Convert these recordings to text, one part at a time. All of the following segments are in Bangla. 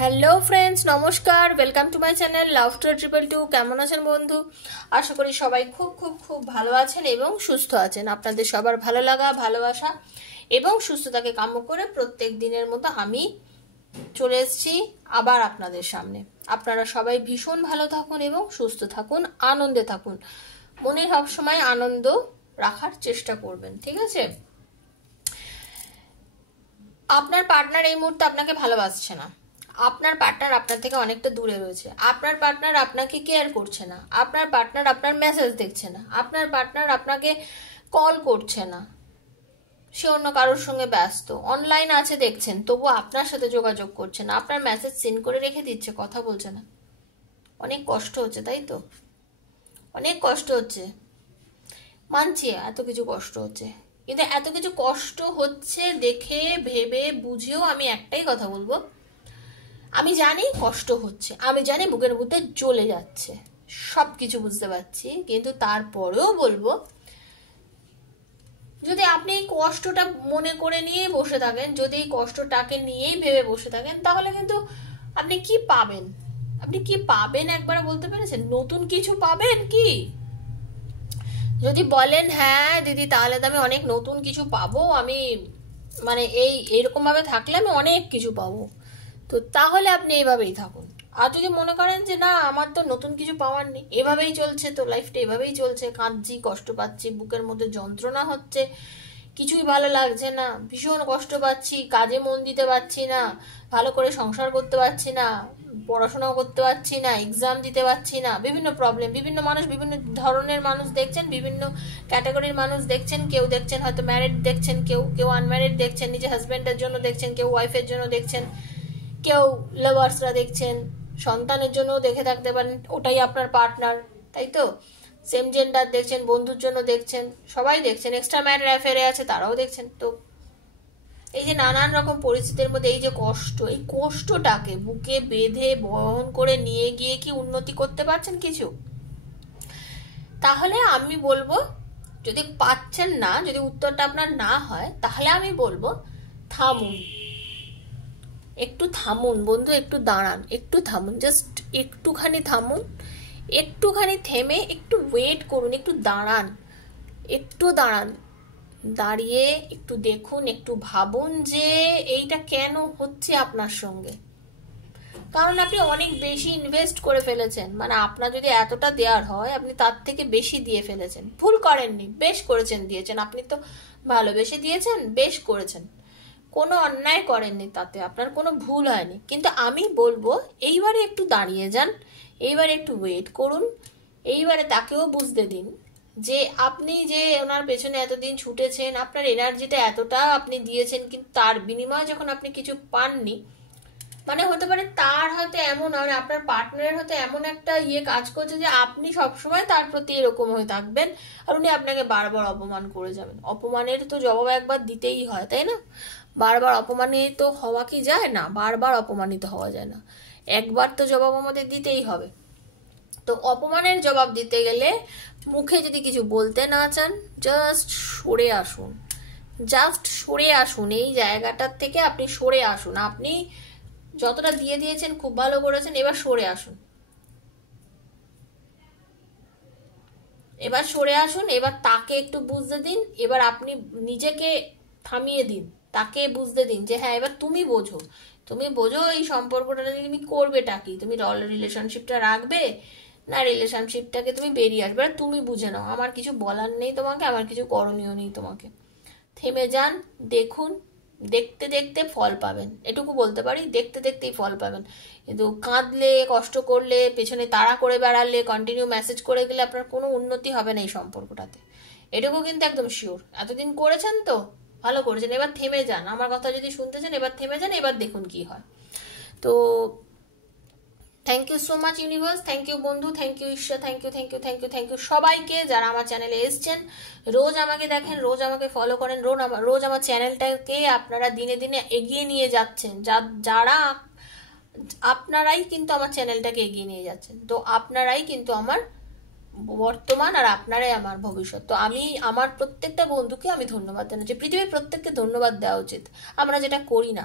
হ্যালো ফ্রেন্ডস, নমস্কার। Welcome to my channel laughter 222। কেমন আছেন বন্ধু? আশা করি সবাই খুব খুব খুব ভালো আছেন এবং সুস্থ আছেন। আপনাদের সবার ভালো লাগা, ভালোবাসা এবং সুস্থতাকে কাম্য করে প্রত্যেক দিনের মতো আমি চলে এসেছি আবার আপনাদের সামনে। আপনারা সবাই ভীষণ ভালো থাকুন এবং সুস্থ থাকুন, আনন্দে থাকুন। মনে সবসময় আনন্দ রাখার চেষ্টা করবেন, ঠিক আছে? আপনার পার্টনার এই মুহূর্তে আপনাকে ভালোবাসছে না, আপনার পার্টনার আপনার থেকে অনেকটা দূরে রয়েছে, আপনার পার্টনার আপনাকে কেয়ার করছে না, আপনার পার্টনার আপনার মেসেজ দেখছে না, আপনার পার্টনার আপনাকে কল করছে না, সে অন্য কারোর সঙ্গে ব্যস্ত, অনলাইন আছে দেখছেন তবু আপনার সাথে যোগাযোগ করছে না, আপনার মেসেজ সিন করে রেখে দিচ্ছে, কথা বলছে না। অনেক কষ্ট হচ্ছে, তাই তো? অনেক কষ্ট হচ্ছে, মানছি এত কিছু কষ্ট হচ্ছে, কিন্তু এত কিছু কষ্ট হচ্ছে দেখে ভেবে বুঝেও আমি একটাই কথা বলবো, আমি জানি কষ্ট হচ্ছে, আমি জানি বুকের মধ্যে জ্বলে যাচ্ছে, সব কিছু বুঝতে পারছি, কিন্তু তারপরেও বলবো যদি আপনি এই কষ্টটা মনে করে নিয়েই বসে থাকেন, যদি এই কষ্টটাকে নিয়েই ভেবে বসে থাকেন, তাহলে কিন্তু আপনি কি পাবেন? আপনি কি পাবেন একবার বলতে পেরেছেন? নতুন কিছু পাবেন কি? যদি বলেন হ্যাঁ দিদি তাহলে তো আমি অনেক নতুন কিছু পাবো, আমি মানে এইরকম ভাবে থাকলে আমি অনেক কিছু পাবো, তো তাহলে আপনি এইভাবেই থাকুন। আর যদি মনে করেন যে না আমার তো নতুন কিছু পাওয়ার নেই, এভাবেই চলছে, তো লাইফটা এভাবেই চলছে, কাঁদছি, কষ্ট পাচ্ছি, বুকের মধ্যে যন্ত্রণা হচ্ছে, কিছুই ভালো লাগছে না, ভীষণ কষ্ট পাচ্ছি, কাজে মন দিতে পারছি না, ভালো করে সংসার করতে পারছি না, পড়াশোনাও করতে পারছি না, এক্সাম দিতে পারছি না, বিভিন্ন প্রবলেম, বিভিন্ন মানুষ, বিভিন্ন ধরনের মানুষ দেখছেন, বিভিন্ন ক্যাটাগরির মানুষ দেখছেন, কেউ দেখছেন হয়তো ম্যারিড দেখছেন, কেউ কেউ আনম্যারিড দেখছেন, নিজের হাজব্যান্ডের জন্য দেখছেন, কেউ ওয়াইফের জন্য দেখছেন, কেউ লাভার্সরা দেখছেন, সন্তানের জন্য দেখে থাকতে পারেন, ওটাই আপনার পার্টনার, তাই তো? সেম জেন্ডার দেখছেন, বন্ধুর জন্য দেখছেন, সবাই দেখছেন, এক্সট্রা ম্যারিড অ্যাফেয়ারে আছে তারাও দেখছেন। তো এই যে নানান রকম পরিস্থিতির মধ্যে এই যে কষ্ট, এই কষ্টটাকে বুকে বেঁধে বহন করে নিয়ে গিয়ে কি উন্নতি করতে পারছেন কিছু? তাহলে আমি বলবো, যদি পাচ্ছেন না, যদি উত্তরটা আপনার না হয়, তাহলে আমি বলবো থামুন, একটু থামুন বন্ধু, একটু দাঁড়ান, একটু থামুন, জাস্ট একটুখানি থামুন, একটুখানি থেমে একটু ওয়েট করুন, একটু দাঁড়ান, একটু দাঁড়ান, দাঁড়িয়ে একটু দেখুন, একটু ভাবুন যে এইটা কেন হচ্ছে আপনার সঙ্গে। কারণ আপনি অনেক বেশি ইনভেস্ট করে ফেলেছেন, মানে আপনার যদি এতটা দেওয়ার হয় আপনি তার থেকে বেশি দিয়ে ফেলেছেন। ভুল করেননি, বেশ করেছেন, দিয়েছেন, আপনি তো ভালোবেসে দিয়েছেন, বেশ করেছেন, কোনো অন্যায় করেননি, তাতে আপনার কোনো ভুল হয়নি। কিন্তু আমি বলবো এইবারে একটু দাঁড়িয়ে যান, এইবারে একটু ওয়েট করুন, এইবারে তাকেও বুঝতে দিন যে আপনি যে ওনার পেছনে এতদিন ছুটেছেন, আপনার এনার্জিটা এতটা আপনি দিয়েছেন, কিন্তু তার বিনিময়ে যখন আপনি কিছু পাননি, মানে হতে পারে তার হয়তো এমন, আর আপনার পার্টনারের হয়তো এমন একটা কাজ করছে যে আপনি সবসময় তার প্রতি এরকম হয়ে থাকবেন আর উনি আপনাকে বারবার অপমান করে যাবেন। অপমানের তো জবাব একবার দিতেই হয়, তাই না? বারবার অপমানিত হওয়া কি যায় না? বারবার অপমানিত হওয়া যায় না, একবার তো জবাব আমাদের দিতেই হবে। তো অপমানের জবাব দিতে গেলে মুখে যদি কিছু বলতে না চান, জাস্ট সরে আসুন, জাস্ট সরে আসুন, এই জায়গাটার থেকে আপনি সরে আসুন। আপনি যতটা দিয়ে দিয়েছেন খুব ভালো করেছেন, এবার সরে আসুন, এবার সরে আসুন, এবার তাকে একটু বুঝতে দিন, এবার আপনি নিজেকে থামিয়ে দিন, তাকে বুঝতে দিন যে হ্যাঁ এবার তুমি বোঝো, তুমি বোঝো এই সম্পর্কটা তুমি করবেটা কি, তুমি রিলেশনশিপটা রাখবে না রিলেশনশিপটাকে তুমি বেরিয়ে আসবে, তুমি বুঝে নাও, আমার কিছু বলার নেই তোমাকে, আমার কিছু করণীয় নেই তোমাকে। থেমে যান, দেখুন, দেখতে দেখতে ফল পাবেন, এটুকু বলতে পারি, দেখতে দেখতেই ফল পাবেন। কিন্তু কাঁদলে, কষ্ট করলে, পেছনে তাড়া করে বেড়ালে, কন্টিনিউ মেসেজ করে গেলে আপনার কোনো উন্নতি হবে না এই সম্পর্কটাতে, এটুকু কিন্তু একদম শিওর। এতদিন করেছেন তো ভালো করেছেন, এবার থেমে যান, আমার কথা যদি শুনতে চান এবার থেমে যান, এবার দেখুন কি হয়। তো thank you so much universe, thank you বন্ধু, থ্যাংক ইউ ঈশ্বর, thank you thank you thank you thank you সবাইকে যারা আমার চ্যানেলে এসছেন, রোজ আমাকে দেখেন, রোজ আমাকে ফলো করেন, রোজ আমার চ্যানেলটাকে আপনারা দিনে দিনে এগিয়ে নিয়ে যাচ্ছেন, যারা আপনারাই কিন্তু আমার চ্যানেলটাকে এগিয়ে নিয়ে যাচ্ছেন। তো আপনারাই কিন্তু আমার বর্তমান আর আপনারাই আমার ভবিষ্যৎ। তো আমি আমার প্রত্যেকটা বন্ধুকে আমি ধন্যবাদ জানাচ্ছি, পৃথিবীর প্রত্যেককে ধন্যবাদ দেওয়া উচিত, আমরা যেটা করি না।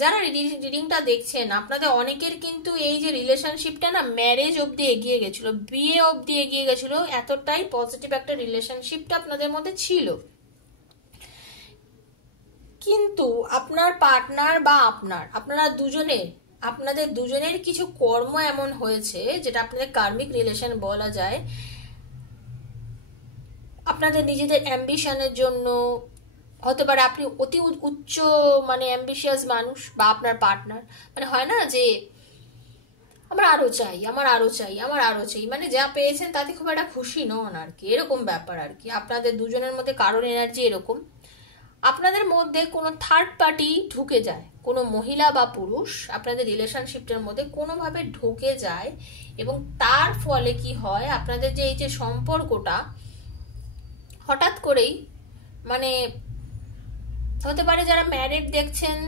যারা রিডিংটা দেখছেন আপনাদের অনেকের কিন্তু এই যে রিলেশনশিপটা না ম্যারেজ অবধি এগিয়ে গেছিল, বিয়ে অবধি এগিয়ে গেছিল, এতটাই পজিটিভ একটা রিলেশনশিপটা আপনাদের মধ্যে ছিল। কিন্তু আপনার পার্টনার বা আপনাদের দুজনের কিছু কর্ম এমন হয়েছে যেটা আপনাদের কার্মিক রিলেশন বলা যায়। আপনাদের নিজেদের অ্যাম্বিশনের জন্য হতে পারে, আপনি অতি উচ্চ মানে অ্যাম্বিশিয়াস মানুষ, বা আপনার পার্টনার মানে হয় না যে আমার আরো চাই, আমার আরো চাই, আমার আরো চাই, মানে যা পেয়েছেন তাতে খুব একটা খুশি নন আর কি, এরকম ব্যাপার আর কি। আপনাদের দুজনের মধ্যে কারোর এনার্জি এরকম, আপনাদের মধ্যে কোনো থার্ড পার্টি ঢুকে যায়, কোনো মহিলা বা পুরুষ আপনাদের রিলেশনশিপটার মধ্যে কোনোভাবে ঢুকে যায়, এবং তার ফলে কি হয়, আপনাদের যে এই যে সম্পর্কটা হঠাৎ করেই মানে হতে পারে যারা ম্যারিড দেখছেন,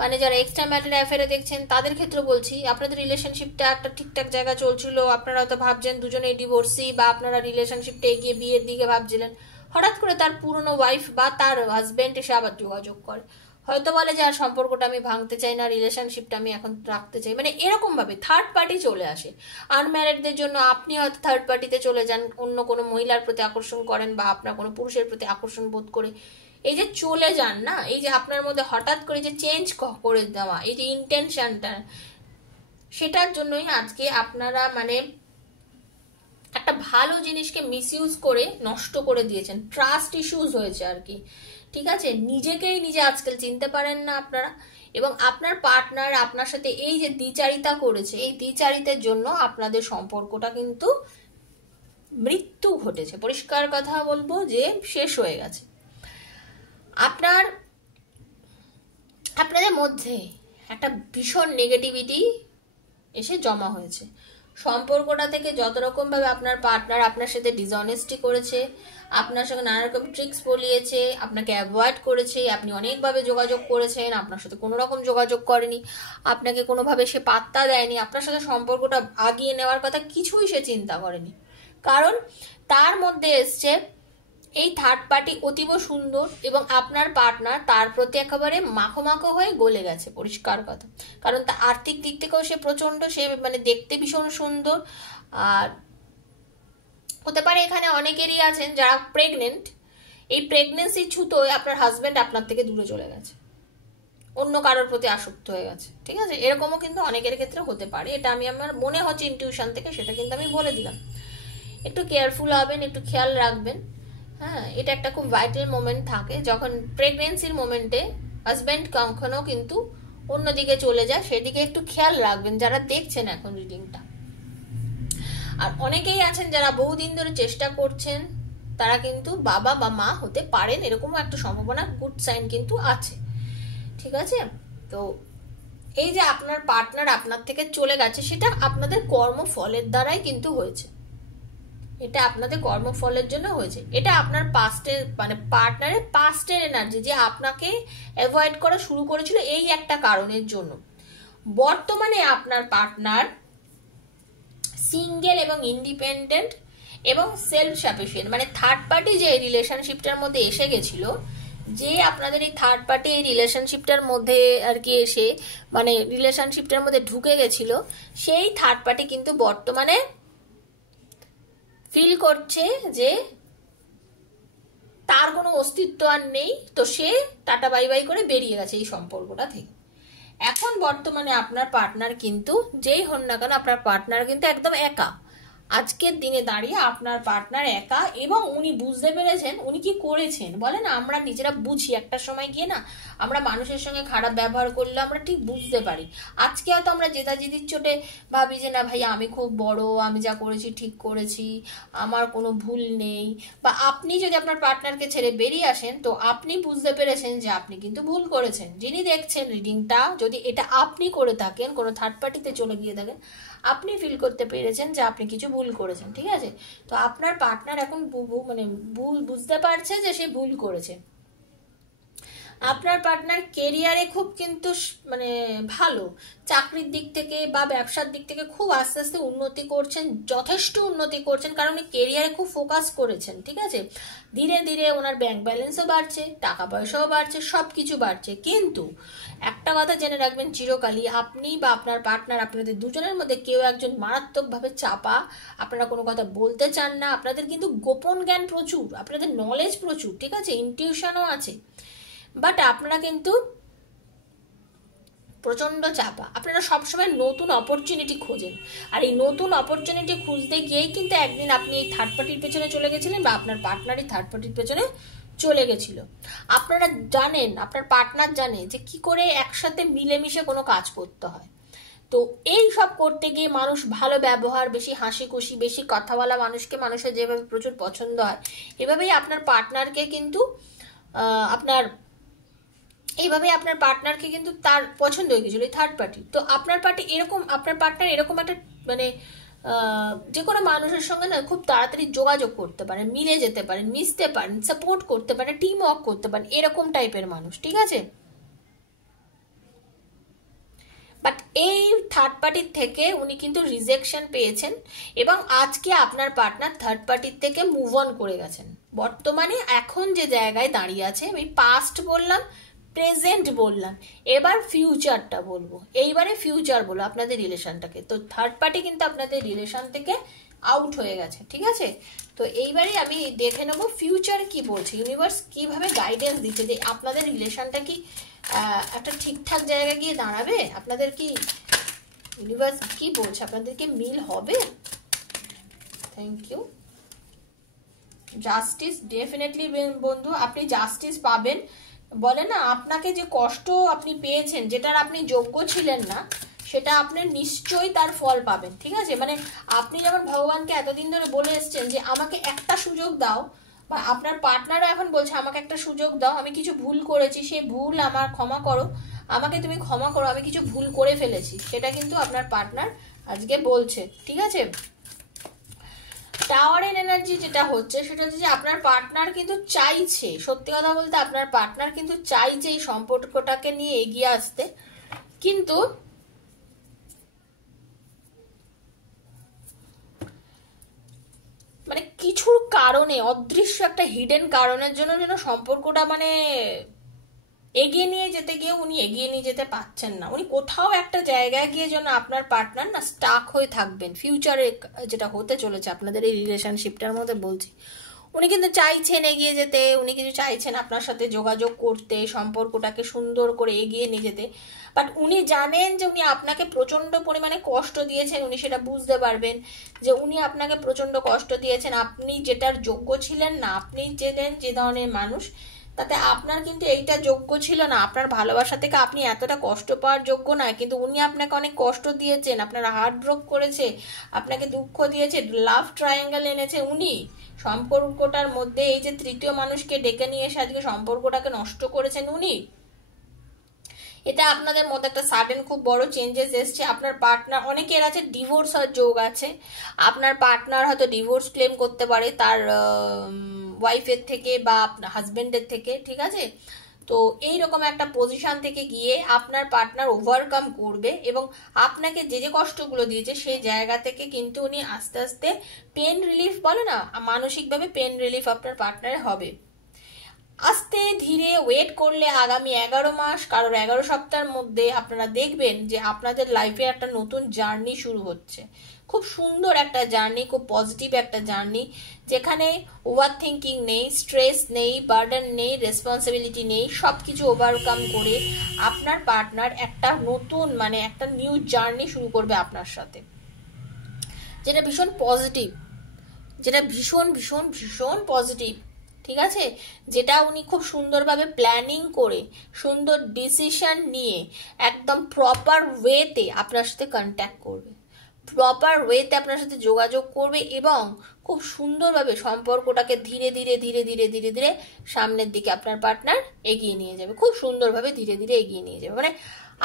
মানে যারা এক্সট্রা ম্যারিড অ্যাফেয়ারে দেখছেন তাদের ক্ষেত্রে বলছি, আপনাদের রিলেশনশিপটা একটা ঠিকঠাক জায়গা চলছিল, আপনারা হয়তো ভাবছেন দুজনেই ডিভোর্সি, বা আপনারা রিলেশনশিপটা এগিয়ে বিয়ের দিকে ভাবছিলেন, হঠাৎ করে তার পুরনো ওয়াইফ বা তার হাজবেন্ড এসে আবার যোগাযোগ করে, হয়তো বলে যে আর সম্পর্কটা আমি ভাঙতে চাই না, রিলেশনশিপটা আমি এখন রাখতে চাই, মানে এরকম ভাবে থার্ড পার্টি চলে আসে। আনম্যারিডদের জন্য আপনি হয়তো থার্ড পার্টিতে চলে যান, অন্য কোনো মহিলার প্রতি আকর্ষণ করেন, বা আপনার কোনো পুরুষের প্রতি আকর্ষণ বোধ করে এই যে চলে যান না, এই যে আপনার মধ্যে হঠাৎ করে যে চেঞ্জ করে দেওয়া, এই যে ইন্টেনশনটা, সেটার জন্যই আজকে আপনারা মানে একটা ভালো জিনিসকে মিসইউজ করে নষ্ট করে দিয়েছেন, ট্রাস্ট ইস্যুজ হয়েছে আর কি। ঠিক আছে, নিজেকেই নিজে আজকাল চিনতে পারেন না আপনারা, এবং আপনার পার্টনার আপনার সাথে এই যে দ্বিচারিতা করেছে, এই দ্বিচারিতার জন্য আপনাদের সম্পর্কটা কিন্তু মৃত্যু ঘটেছে, পরিষ্কার কথা বলবো যে শেষ হয়ে গেছে। আপনাদের মধ্যে একটা ভীষণ নেগেটিভিটি এসে জমা হয়েছে, সম্পর্কটা থেকে যত রকম ভাবে আপনার পার্টনার আপনার সাথে ডিসঅনেস্টি করেছে, আপনার সঙ্গে নানা রকম ট্রিক্স বলিয়েছে, আপনাকে অ্যাভয়েড করেছে, আপনি অনেকভাবে যোগাযোগ করেছেন, আপনার সাথে কোনো রকম যোগাযোগ করেনি, আপনাকে কোনোভাবে সে পাত্তা দেয়নি, আপনার সাথে সম্পর্কটা আগিয়ে নেওয়ার কথা কিছুই সে চিন্তা করেনি, কারণ তার মধ্যে এসছে এই থার্ড পার্টি অতীব সুন্দর, এবং আপনার পার্টনার তার প্রতি একেবারে মাখো হয়ে গলে গেছে, পরিষ্কার কথা। কারণ তা আর্থিক দিক থেকেও সে প্রচন্ড, সে মানে দেখতে ভীষণ সুন্দর। আর হতে পারে এখানে অনেকেরই আছেন যারা প্রেগনেন্ট, এই প্রেগনেন্সি ছুতোয় আপনার হাজবেন্ড আপনার থেকে দূরে চলে গেছে, অন্য কারোর প্রতি আসক্ত হয়ে গেছে। ঠিক আছে, এরকমও কিন্তু অনেকের ক্ষেত্রে হতে পারে, এটা আমি আমার মনে হচ্ছে ইনটিউশন থেকে, সেটা কিন্তু আমি বলে দিলাম। একটু কেয়ারফুল হবেন, একটু খেয়াল রাখবেন। হ্যাঁ, এটা একটা খুব ভাইটাল মোমেন্ট থাকে যখন প্রেগনেন্সির মোমেন্টে হাজব্যান্ড কখনো কিন্তু অন্যদিকে চলে যায়, সেদিকে একটু খেয়াল রাখবেন যারা দেখছেন এখন রিডিংটা। আর অনেকেই আছেন যারা বহুদিন ধরে চেষ্টা করছেন, তারা কিন্তু বাবা বা মা হতে পারেন, এরকমও একটা সম্ভাবনা, গুড সাইন কিন্তু আছে। ঠিক আছে, তো এই যে আপনার পার্টনার আপনার থেকে চলে গেছে, সেটা আপনাদের কর্মফলের দ্বারাই কিন্তু হয়েছে, এটা আপনাদের কর্মফলের জন্য হয়েছে, এটা আপনার পাস্টের মানে পার্টনারের পাস্টের এনার্জি যে আপনাকে অ্যাভয়েড করা শুরু করেছিল এই একটা কারণের জন্য। বর্তমানে আপনার পার্টনার সিঙ্গেল এবং ইন্ডিপেন্ডেন্ট এবং সেলফ সাফিসিয়েন্ট, মানে থার্ড পার্টি যে রিলেশনশিপটার মধ্যে এসে গেছিল, যে আপনাদের এই থার্ড পার্টি এই রিলেশনশিপটার মধ্যে আর কি এসে মানে রিলেশনশিপটার মধ্যে ঢুকে গেছিল, সেই থার্ড পার্টি কিন্তু বর্তমানে ফিল করছে যে তার কোনো অস্তিত্ব আর নেই, তো সে টাটা বাই বাই করে বেরিয়ে গেছে এই সম্পর্কটা থেকে। এখন বর্তমানে আপনার পার্টনার কিন্তু যেই হন না কেন, আপনার পার্টনার কিন্তু একদম একা, আজকের দিনে দাঁড়িয়ে আপনার পার্টনার একা, এবং উনি বুঝতে পেরেছেন উনি কি করেছেন। বলেন আমরা নিজেরা বুঝি, একটা সময় গিয়ে না আমরা মানুষের সঙ্গে খারাপ ব্যবহার করলে আমরা ঠিক বুঝতে পারি। আজকে হয়তো আমরা জেদাজেদির চোটে ভাবি যে না ভাই আমি খুব বড়, আমি যা করেছি ঠিক করেছি, আমার কোনো ভুল নেই, বা আপনি যদি আপনার পার্টনারকে ছেড়ে বেরিয়ে আসেন তো আপনি বুঝতে পেরেছেন যে আপনি কিন্তু ভুল করেছেন। যিনি দেখছেন রিডিংটা, যদি এটা আপনি করে থাকেন, কোনো থার্ড পার্টিতে চলে গিয়ে থাকেন, আপনি ফিল করতে পেরেছেন যে আপনি কিছু ভুল করেছেন। ঠিক আছে, তো আপনার পার্টনার এখন মানে ভুল বুঝতে পারছে যে সে ভুল করেছে। আপনার পার্টনার কেরিয়ারে খুব কিন্তু মানে ভালো, চাকরির দিক থেকে বা ব্যবসার দিক থেকে খুব আস্তে আস্তে উন্নতি করছেন, যথেষ্ট উন্নতি করছেন, কারণ উনি কেরিয়ারে খুব ফোকাস করেছেন। ঠিক আছে, ধীরে ধীরে ওনার ব্যাংক ব্যালেন্সও বাড়ছে, টাকা পয়সাও বাড়ছে, সব কিছু বাড়ছে। কিন্তু একটা কথা জেনে রাখবেন চিরকালই, আপনি বা আপনার পার্টনার, আপনাদের দুজনের মধ্যে কেউ একজন মারাত্মকভাবে চাপা, আপনারা কোনো কথা বলতে চান না, আপনাদের কিন্তু গোপন জ্ঞান প্রচুর, আপনাদের নলেজ প্রচুর, ঠিক আছে, ইনটিউশনও আছে, বাট আপনারা কিন্তু প্রচন্ড চাপা, আপনারা সবসময় নতুন অপরচুনিটি খোঁজেন, আর এই নতুন অপরচুনিটি খুঁজতে গিয়েই কিন্তু একদিন আপনি এই থার্ড পার্টির পেছনে চলে গেছিলেন, বা আপনার পার্টনারই থার্ড পার্টির পেছনে চলে গেছিল। আপনারা জানেন, আপনার পার্টনার জানে যে কি করে একসাথে মিলেমিশে কোনো কাজ করতে হয়। তো এই সব করতে গিয়ে মানুষ ভালো ব্যবহার, বেশি হাসি খুশি, বেশি কথা বলা মানুষকে মানুষের যেভাবে প্রচুর পছন্দ হয়, এভাবেই আপনার পার্টনারকে কিন্তু এইভাবেই আপনার পার্টনারকে কিন্তু তার পছন্দ হয়ে গেছিল এই থার্ড পার্টি। তো আপনার পার্টনার এরকম একটা মানে যে কোনো মানুষের সঙ্গে না খুব তাড়াতাড়ি যোগাযোগ করতে পারেন, মিলে যেতে পারেন, মিশতে পারেন, সাপোর্ট করতে পারেন, টিম ওয়ার্ক করতে পারেন, এরকম টাইপের মানুষ। ঠিক আছে, বাট এই থার্ড পার্টির থেকে উনি কিন্তু রিজেকশন পেয়েছেন, এবং আজকে আপনার পার্টনার থার্ড পার্টির থেকে মুভ অন করে গেছেন। বর্তমানে এখন যে জায়গায় দাঁড়িয়ে আছে, আমি পাস্ট বললাম, প্রেজেন্ট বললাম, এবার ফিউচারটা বলবো, এইবারে ফিউচার বলবো আপনাদের রিলেশনটাকে। তো থার্ড পার্টি কিন্তু আপনাদের রিলেশন থেকে আউট হয়ে গেছে। ঠিক আছে, তো এইবারে আমি দেখে নেবো ফিউচার কি বলছে, ইউনিভার্স কিভাবে গাইডেন্স দিচ্ছে যে আপনাদের রিলেশনটা কি একটা ঠিকঠাক জায়গায় গিয়ে দাঁড়াবে, আপনাদের কি ইউনিভার্স কি বলছে, আপনাদের কি মিল হবে। Thank you. জাস্টিস, ডেফিনেটলি বন্ধু আপনি জাস্টিস পাবেন। বলে না, আপনাকে যে কষ্ট আপনি পেয়েছেন, যেটার আপনি যোগ্য ছিলেন না, সেটা আপনি নিশ্চয়ই তার ফল পাবেন। ঠিক আছে, মানে আপনি যেমন ভগবানকে এতদিন ধরে বলে এসছেন যে আমাকে একটা সুযোগ দাও, বা আপনার পার্টনারও এখন বলছে আমাকে একটা সুযোগ দাও, আমি কিছু ভুল করেছি, সেই ভুল আমার ক্ষমা করো, আমাকে তুমি ক্ষমা করো, আমি কিছু ভুল করে ফেলেছি, সেটা কিন্তু আপনার পার্টনার আজকে বলছে। ঠিক আছে, টাওয়ারের এনার্জি যেটা হচ্ছে সেটা হচ্ছে যে আপনার পার্টনার কিন্তু চাইছে, সত্যি কথা বলতে আপনার পার্টনার কিন্তু চাইছে এই সম্পর্কটাকে নিয়ে এগিয়ে আসতে, কিন্তু মানে কিছুর কারণে, অদৃশ্য একটা হিডেন কারণের জন্য যেন সম্পর্কটা মানে এগিয়ে নিয়ে যেতে গিয়ে উনি এগিয়ে নিয়ে যেতে পারছেন না। উনি কোথাও একটা জায়গায় গিয়ে যেন আপনার পার্টনার না স্টাক হয়ে থাকবেন, ফিউচারে যেটা হতে চলেছে আপনাদের এই রিলেশনশিপটার মধ্যে বলছি। উনি কিন্তু চাইছেন এগিয়ে যেতে, উনি কিন্তু চাইছেন আপনার সাথে যোগাযোগ করতে, সম্পর্কটাকে সুন্দর করে এগিয়ে নিয়ে যেতে, বাট উনি জানেন যে উনি আপনাকে প্রচন্ড পরিমাণে কষ্ট দিয়েছেন, উনি সেটা বুঝতে পারবেন যে উনি আপনাকে প্রচন্ড কষ্ট দিয়েছেন, আপনি যেটার যোগ্য ছিলেন না, আপনি যে ধরনের মানুষ, তাতে আপনার কিন্তু এইটা যোগ্য ছিল না, আপনার ভালোবাসা থেকে আপনি এতটা কষ্ট পাওয়ার যোগ্য না, কিন্তু উনি আপনাকে অনেক কষ্ট দিয়েছেন, আপনার হার্ট ব্রেক করেছে, আপনাকে দুঃখ দিয়েছে, লাভ ট্রায়াঙ্গেল এনেছে উনি সম্পর্কটার মধ্যে, এই যে তৃতীয় মানুষকে ডেকে নিয়ে এসে আজকে সম্পর্কটাকে নষ্ট করেছেন উনি। এটা আপনাদের মধ্যে একটা সাডেন খুব বড় চেঞ্জেস এসছে। আপনার পার্টনার, অনেকের আছে ডিভোর্স হওয়ার যোগ আছে, আপনার পার্টনার হয়তো ডিভোর্স ক্লেম করতে পারে তার ওয়াইফের থেকে বা হাজবেন্ডের থেকে। ঠিক আছে, তো এইরকম একটা পজিশন থেকে গিয়ে আপনার পার্টনার ওভারকাম করবে, এবং আপনাকে যে যে কষ্টগুলো দিয়েছে সেই জায়গা থেকে কিন্তু উনি আস্তে আস্তে পেন রিলিফ, বলে না, মানসিকভাবে পেন রিলিফ আপনার পার্টনারে হবে। আস্তে ধীরে ওয়েট করলে আগামী 11 মাস, কারোর 11 সপ্তাহের মধ্যে আপনারা দেখবেন যে আপনাদের লাইফে একটা নতুন জার্নি শুরু হচ্ছে, খুব সুন্দর একটা জার্নি, খুব পজিটিভ একটা জার্নি, যেখানে ওভার থিঙ্কিং নেই, স্ট্রেস নেই, বার্ডেন নেই, রেসপন্সিবিলিটি নেই, সব কিছু ওভারকাম করে আপনার পার্টনার একটা নতুন মানে একটা নিউ জার্নি শুরু করবে আপনার সাথে, যেটা ভীষণ পজিটিভ, যেটা ভীষণ ভীষণ ভীষণ পজিটিভ। ঠিক আছে, যেটা উনি খুব সুন্দরভাবে প্ল্যানিং করে, সুন্দর ডিসিশন নিয়ে, একদম প্রপার ওয়েতে আপনার সাথে কন্ট্যাক্ট করবে, প্রপার ওয়েতে আপনার সাথে যোগাযোগ করবে, এবং খুব সুন্দরভাবে সম্পর্কটাকে ধীরে ধীরে ধীরে ধীরে ধীরে ধীরে সামনের দিকে আপনার পার্টনার এগিয়ে নিয়ে যাবে, খুব সুন্দরভাবে ধীরে ধীরে এগিয়ে নিয়ে যাবে। মানে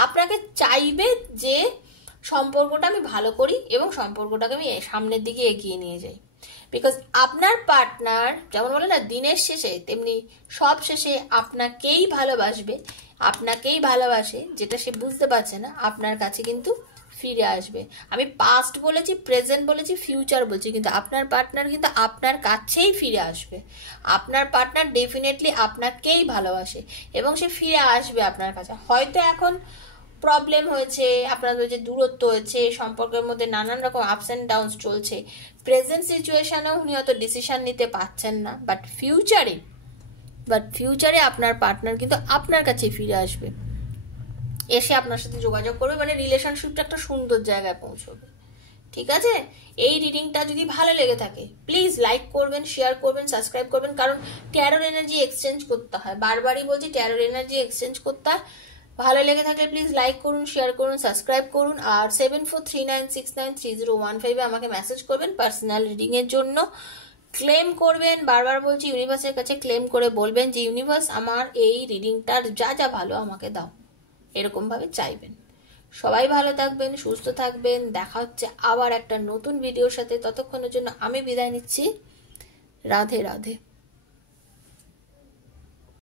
আপনাকে চাইবে যে সম্পর্কটা আমি ভালো করি এবং সম্পর্কটাকে আমি সামনের দিকে এগিয়ে নিয়ে যাই। বিকজ আপনার পার্টনার যেমন বলে না দিনের শেষে, তেমনি সব শেষে আপনাকেই ভালোবাসবে, আপনাকেই ভালোবাসে, যেটা সে বুঝতে পারছে না আপনার কাছে কিন্তু ফিরে আসবে। আমি পাস্ট বলেছি, প্রেজেন্ট বলেছি, ফিউচার বলছি, কিন্তু আপনার পার্টনার কিন্তু আপনার কাছেই ফিরে আসবে। আপনার পার্টনার ডেফিনেটলি আপনাকেই ভালোবাসে এবং সে ফিরে আসবে আপনার কাছে। হয়তো এখন প্রবলেম হয়েছে, আপনাদের যে দূরত্ব হয়েছে, সম্পর্কের মধ্যে নানান রকম আপস অ্যান্ড ডাউনস চলছে, প্রেজেন্ট সিচুয়েশনেও উনি হয়তো ডিসিশন নিতে পারছেন না, বাট ফিউচারে আপনার পার্টনার কিন্তু আপনার কাছে ফিরে আসবে, এসে আপনার সাথে যোগাযোগ করবে, মানে রিলেশনশিপটা একটা সুন্দর জায়গায় পৌঁছবে। ঠিক আছে, এই রিডিংটা যদি ভালো লেগে থাকে প্লিজ লাইক করবেন, শেয়ার করবেন, সাবস্ক্রাইব করবেন, কারণ ট্যারোর এনার্জি এক্সচেঞ্জ করতে হয়, বারবারই বলছি ট্যারোর এনার্জি এক্সচেঞ্জ করতে হয়। ভালো লেগে থাকলে প্লিজ লাইক করুন, শেয়ার করুন, সাবস্ক্রাইব করুন, আর 7439693015 আমাকে মেসেজ করবেন পার্সোনাল রিডিং এর জন্য। ক্লেম করবেন, বারবার বলছি ইউনিভার্সের কাছে ক্লেম করে বলবেন যে ইউনিভার্স আমার এই রিডিংটার যা যা ভালো আমাকে দাও, এরকম ভাবে চাইবেন। সবাই ভালো থাকবেন, সুস্থ থাকবেন, দেখা হচ্ছে আবার একটা নতুন ভিডিওর সাথে। ততক্ষণের জন্য আমি বিদায় নিচ্ছি। রাধে রাধে।